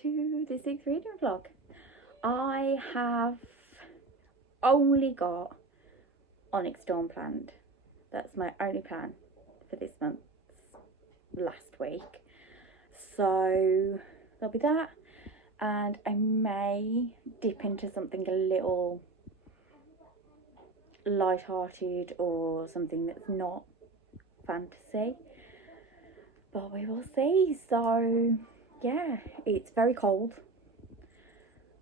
to this week's reading vlog. I have only got Onyx Storm planned. That's my only plan for this month's last week. So there'll be that, and I may dip into something a little light-hearted or something that's not fantasy, but we will see. So yeah, it's very cold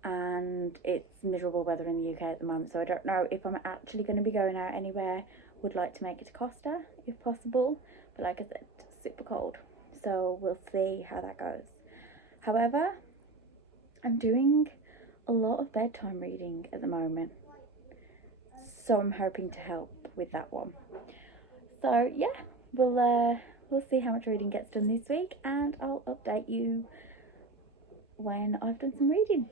and it's miserable weather in the UK at the moment, so I don't know if I'm actually going to be going out anywhere. Would like to make it to Costa if possible, but like I said, super cold, so we'll see how that goes. However, I'm doing a lot of bedtime reading at the moment, so I'm hoping to help with that one. So yeah, we'll see how much reading gets done this week, and I'll update you when I've done some reading.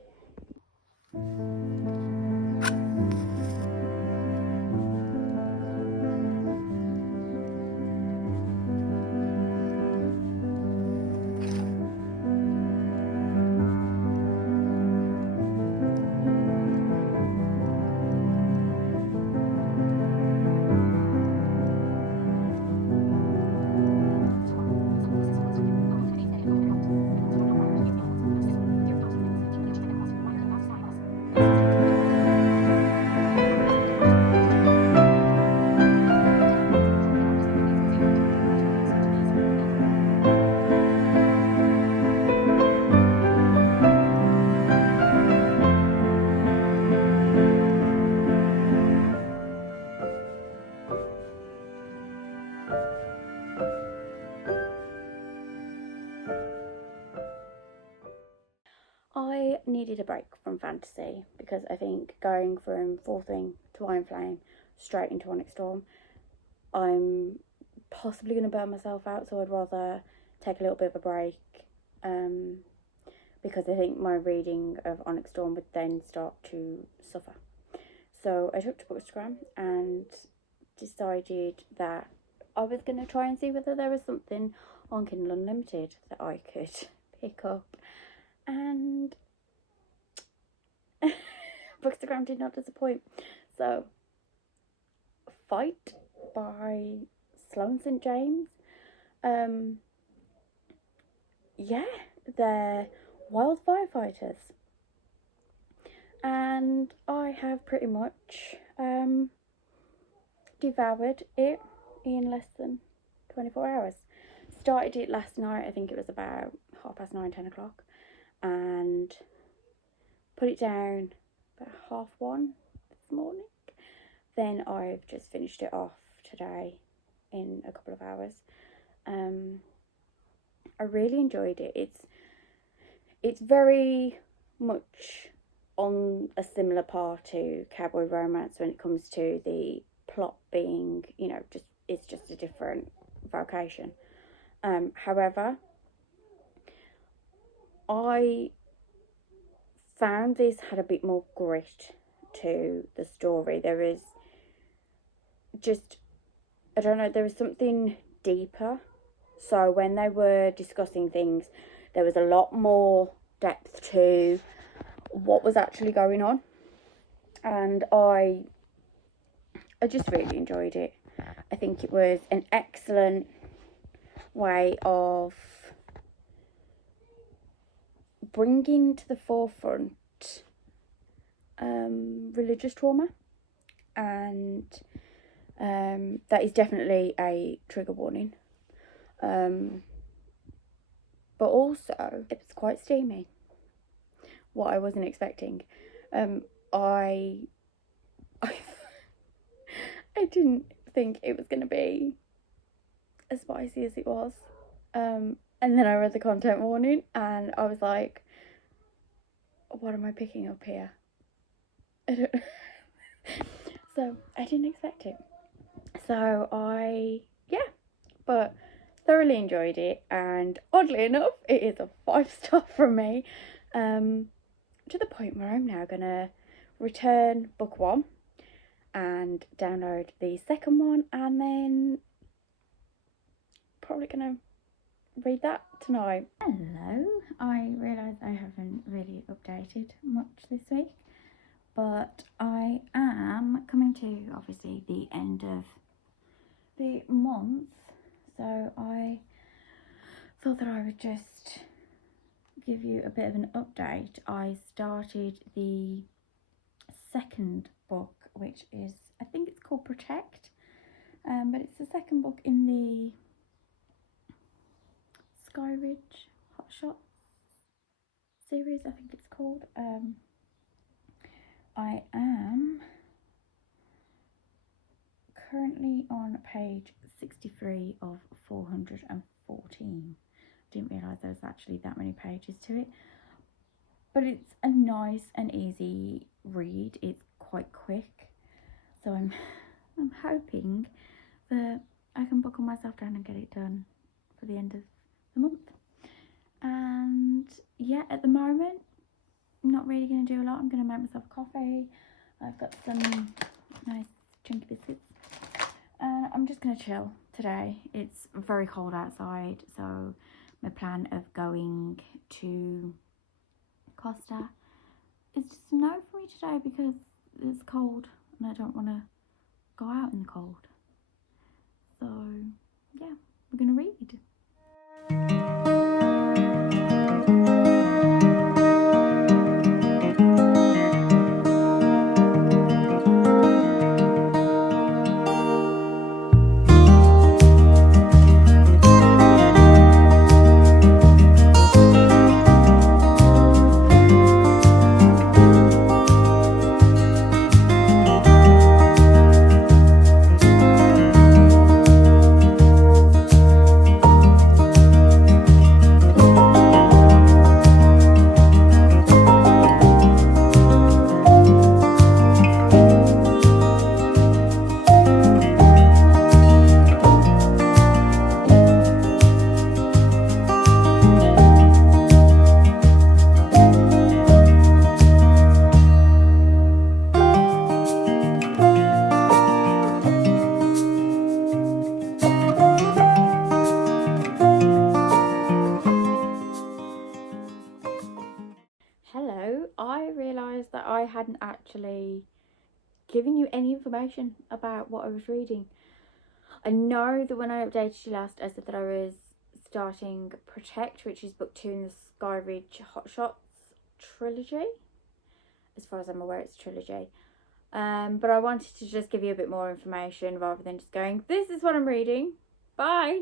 I needed a break from fantasy because I think going from Fourth Wing to Iron Flame straight into Onyx Storm, I'm possibly going to burn myself out, so I'd rather take a little bit of a break, because I think my reading of Onyx Storm would then start to suffer. So I took to Bookstagram and decided that I was going to try and see whether there was something on Kindle Unlimited that I could pick up. And Bookstagram did not disappoint. So, Fight by Sloane St. James. Yeah, they're Wildfire fighters. And I have pretty much devoured it in less than 24 hours. Started it last night, I think it was about 9:30, 10 o'clock. And put it down about 1:30 this morning. Then I've just finished it off today in a couple of hours. I really enjoyed it. It's very much on a similar par to Cowboy Romance when it comes to the plot being, it's just a different vocation. However, I found this had a bit more grit to the story. There is just, I don't know, there was something deeper. So when they were discussing things, there was a lot more depth to what was actually going on. And I just really enjoyed it. I think it was an excellent way of bringing to the forefront religious trauma, and that is definitely a trigger warning, but also it was quite steamy, what I wasn't expecting. I didn't think it was going to be as spicy as it was. And then I read the content warning and I was like, what am I picking up here? I don't know. So I didn't expect it. So but thoroughly enjoyed it, and oddly enough, it is a 5-star from me. To the point where I'm now going to return book 1 and download the second one, and then probably going to read that tonight. Hello, I realise I haven't really updated much this week, but I am coming to obviously the end of the month, so I thought that I would just give you a bit of an update. I started the second book, which is, I think it's called Protect, but it's the second book in the Sky Ridge Hot Shots series, I think it's called. I am currently on page 63 of 414. Didn't realise there was actually that many pages to it, but it's a nice and easy read. It's quite quick, so I'm hoping that I can buckle myself down and get it done for the end of the month. And yeah, at the moment I'm not really going to do a lot. I'm going to make myself coffee. I've got some nice chunky biscuits, and I'm just going to chill today. It's very cold outside, so my plan of going to Costa is just no for me today because it's cold and I don't want to go out in the cold. So yeah, we're going to read. Hello, I realised that I hadn't actually given you any information about what I was reading. I know that when I updated you last, I said that I was starting Protect, which is book 2 in the Sky Ridge Hot Shots trilogy. As far as I'm aware, it's a trilogy. But I wanted to just give you a bit more information rather than just going, this is what I'm reading, bye.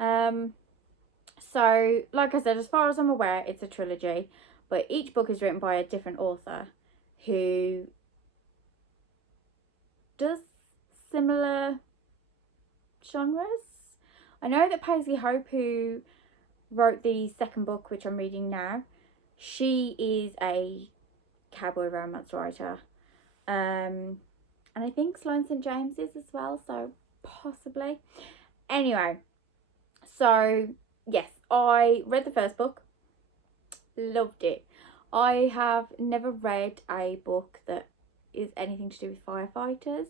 So, like I said, as far as I'm aware, it's a trilogy. But each book is written by a different author who does similar genres. I know that Paisley Hope, who wrote the second book, which I'm reading now, she is a cowboy romance writer. And I think Sloane St. James is as well, so possibly. Anyway, so yes, I read the first book. Loved it. I have never read a book that is anything to do with firefighters.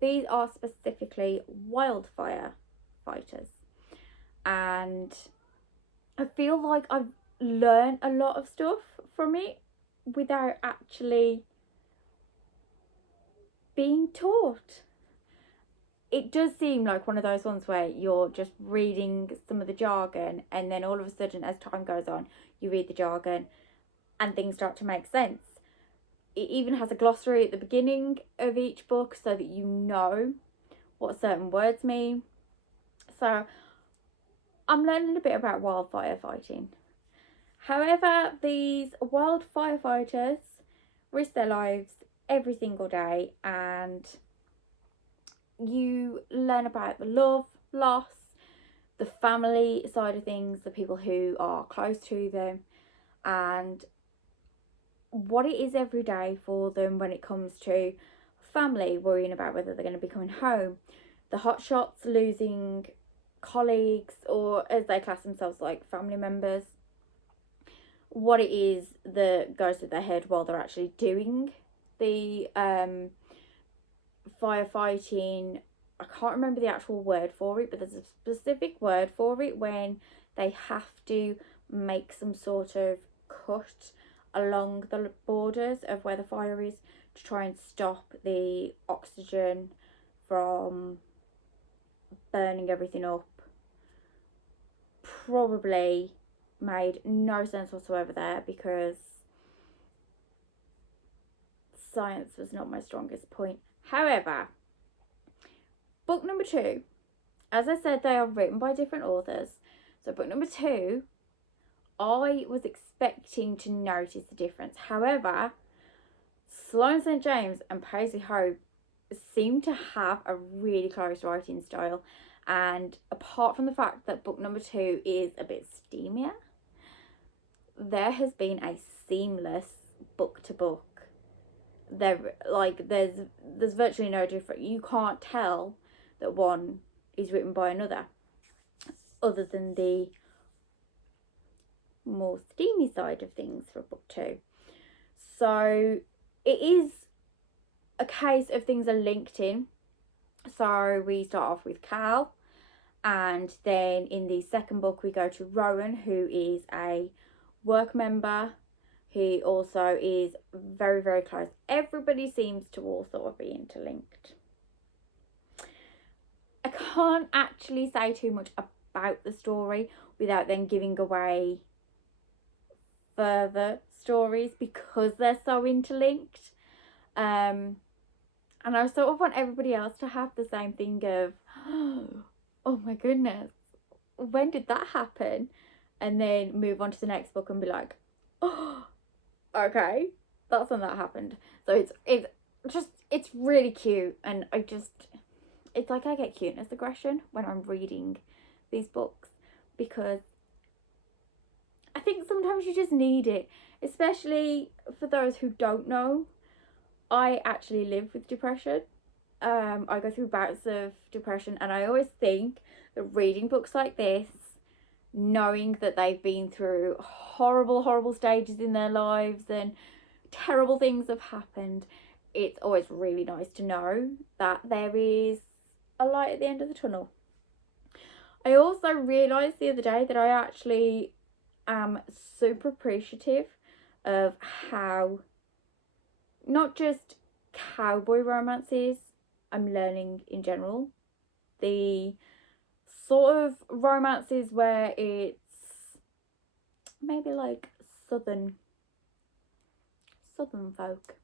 These are specifically wildfire fighters, and I feel like I've learned a lot of stuff from it without actually being taught. It does seem like one of those ones where you're just reading some of the jargon, and then all of a sudden, as time goes on, you read the jargon and things start to make sense. It even has a glossary at the beginning of each book so that you know what certain words mean. So I'm learning a bit about wildfire fighting. However, these wildfire fighters risk their lives every single day, and you learn about the love, loss, the family side of things, the people who are close to them, and what it is every day for them when it comes to family, worrying about whether they're going to be coming home, the hot shots losing colleagues, or as they class themselves, like family members, what it is that goes through their head while they're actually doing the firefighting I can't remember the actual word for it, but there's a specific word for it when they have to make some sort of cut along the borders of where the fire is to try and stop the oxygen from burning everything up. Probably made no sense whatsoever there, because science was not my strongest point. However, book number 2, as I said, they are written by different authors. So book number 2, I was expecting to notice the difference. However, Sloane St. James and Paisley Hope seem to have a really close writing style. And apart from the fact that book number 2 is a bit steamier, there has been a seamless book to book. There's virtually no difference. You can't tell that one is written by another, other than the more steamy side of things for book 2. So it is a case of things are linked in. So we start off with Cal, and then in the second book we go to Rowan, who is a work member. He also is very, very close. Everybody seems to all sort of be interlinked. I can't actually say too much about the story without then giving away further stories, because they're so interlinked. And I sort of want everybody else to have the same thing of, oh my goodness, when did that happen? And then move on to the next book and be like, oh, okay, that's when that happened. So it's really cute, and it's like I get cuteness aggression when I'm reading these books, because I think sometimes you just need it, especially for those who don't know. I actually live with depression. I go through bouts of depression, and I always think that reading books like this, knowing that they've been through horrible stages in their lives and terrible things have happened, it's always really nice to know that there is a light at the end of the tunnel. I also realised the other day that I actually am super appreciative of how not just cowboy romances I'm learning in general, the sort of romances where it's maybe like southern folk,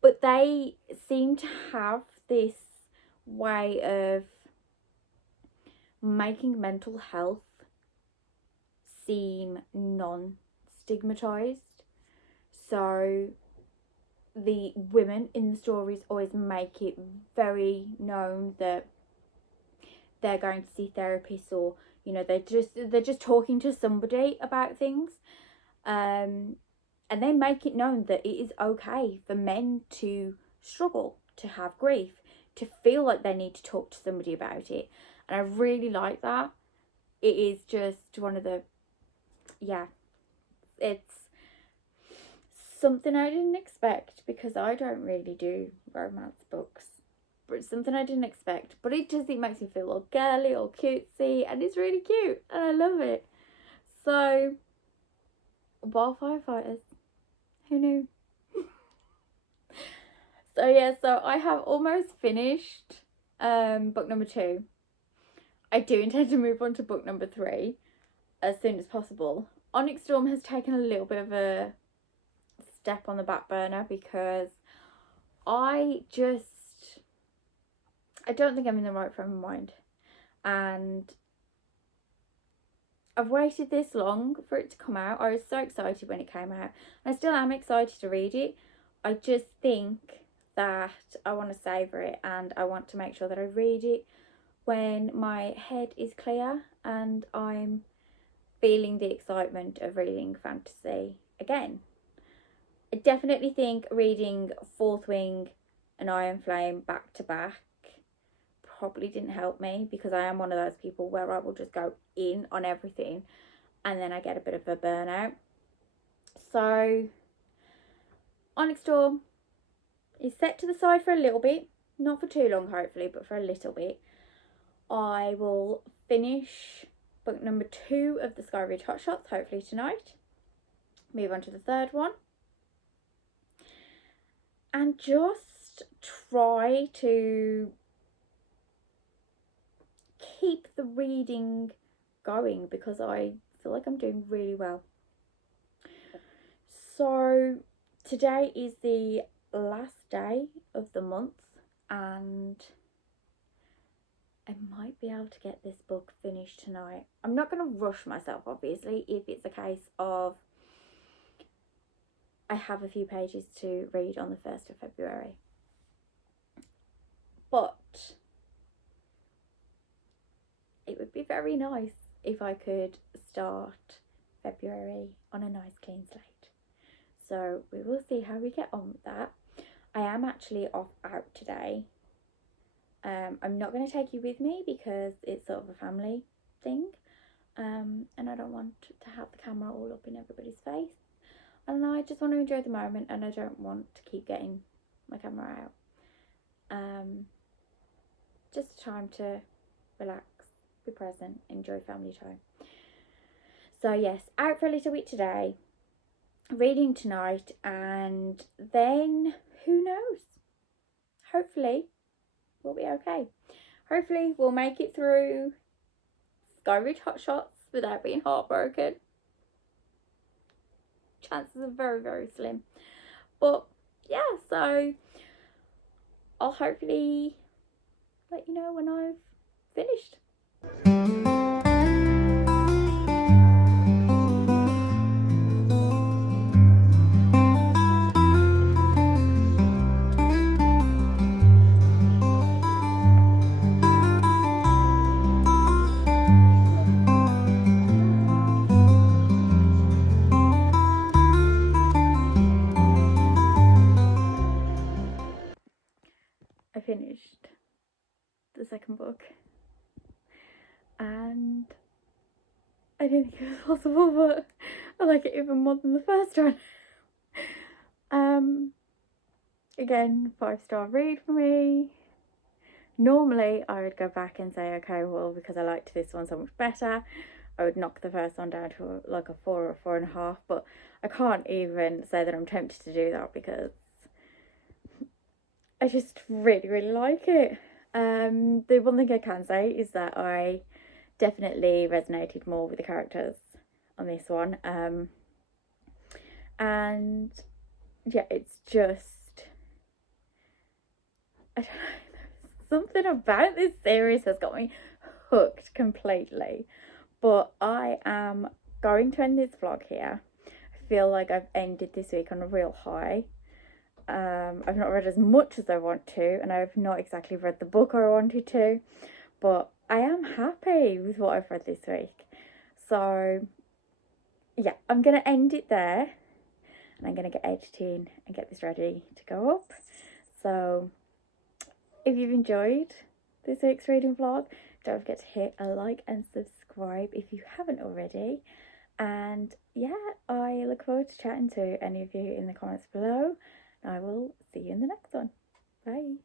but they seem to have this way of making mental health seem non-stigmatized. So the women in the stories always make it very known that they're going to see therapists, or they're just talking to somebody about things, and they make it known that it is okay for men to struggle, to have grief, to feel like they need to talk to somebody about it. And I really like that. It is just one of the, it's something I didn't expect, because I don't really do romance books. But it's something I didn't expect. But it makes me feel all girly, all cutesy, and it's really cute, and I love it. So, Wildfire Fighters. Who knew? So I have almost finished book number 2. I do intend to move on to book number 3 as soon as possible. Onyx Storm has taken a little bit of a step on the back burner, because I don't think I'm in the right frame of mind, and I've waited this long for it to come out. I was so excited when it came out, and I still am excited to read it. I just think that I want to savour it, and I want to make sure that I read it when my head is clear and I'm feeling the excitement of reading fantasy again. I definitely think reading Fourth Wing and Iron Flame back to back probably didn't help me, because I am one of those people where I will just go in on everything and then I get a bit of a burnout. So Onyx Storm is set to the side for a little bit, not for too long hopefully, but for a little bit, I will finish book number 2 of the Sky Ridge Hot Shots hopefully tonight, move on to the third one, and just try to keep the reading going because I feel like I'm doing really well. So today is the last day of the month and I might be able to get this book finished tonight. I'm not going to rush myself, obviously, if it's a case of I have a few pages to read on the 1st of February. But it would be very nice if I could start February on a nice clean slate. So we will see how we get on with that. I am actually off out today. I'm not going to take you with me because it's sort of a family thing. And I don't want to have the camera all up in everybody's face. And I just want to enjoy the moment and I don't want to keep getting my camera out. Just a time to relax, be present, enjoy family time. So yes, out for a little bit today, reading tonight, and then who knows, hopefully we'll be okay. Hopefully we'll make it through Sky Ridge Hot Shots without being heartbroken. Chances are very, very slim. But yeah, so I'll hopefully let you know when I've finished. I finished the second book and I didn't think it was possible, but I like it even more than the first one. Again, 5-star read for me. Normally I would go back and say, okay, well, because I liked this one so much better, I would knock the first one down to like a 4 or 4.5, but I can't even say that I'm tempted to do that because I just really, really like it. The one thing I can say is that I definitely resonated more with the characters on this one. And yeah, it's just, I don't know, something about this series has got me hooked completely. But I am going to end this vlog here. I feel like I've ended this week on a real high. I've not read as much as I want to, and I've not exactly read the book I wanted to, but I am happy with what I've read this week. So yeah, I'm going to end it there, and I'm going to get editing and get this ready to go up. So if you've enjoyed this week's reading vlog, don't forget to hit a like and subscribe if you haven't already. And yeah, I look forward to chatting to any of you in the comments below. I will see you in the next one. Bye.